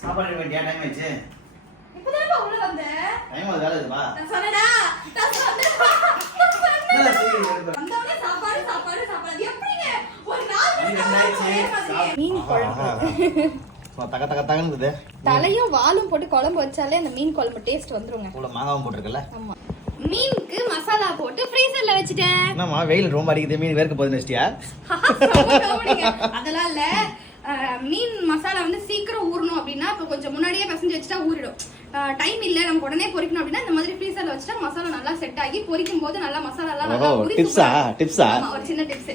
சாப்பாடு வேண்டிய டைம் ஆயிடுச்சு. இப்பதான் உள்ள வந்த டைம் வேலை இருக்குப்பா. நான் சொன்னடா வந்தவனே சாப்பாடு சாப்பாடு சாப்பாடு எப்படிங்க ஒரு நாள் மீன் குழம்பு தக தக தகங்குது. தலையும் வாலும் போட்டு குழம்பு வச்சாலே அந்த மீன் குழம்பு டேஸ்ட் வந்துருங்க. உள்ள மாங்காவும் போட்டுருக்கல. ஆமா. மீனுக்கு மசாலா போட்டு ஃப்ரீசர்ல வச்சிட்டேன். என்னம்மா வெயில் ரொம்ப அடிக்குது, மீன் வேர்க்க போகுது நெஸ்டியா? அதெல்லாம் இல்ல. மீன் மசாலா வந்து சீக்கிரம் ஊறணும் அப்படின்னா இப்ப கொஞ்சம் முன்னாடியே பிசைஞ்சு வச்சுட்டா ஊறிடும். டைம் இல்ல நமக்கு உடனே பொரிக்கணும் அப்படின்னா இந்த மாதிரி ஃப்ரீசர்ல வச்சுட்டா மசாலா நல்லா செட் ஆகி பொரிக்கும் போது நல்லா மசாலா எல்லாம் நல்லா டிப்ஸா? ஒரு சின்ன டிப்ஸ்.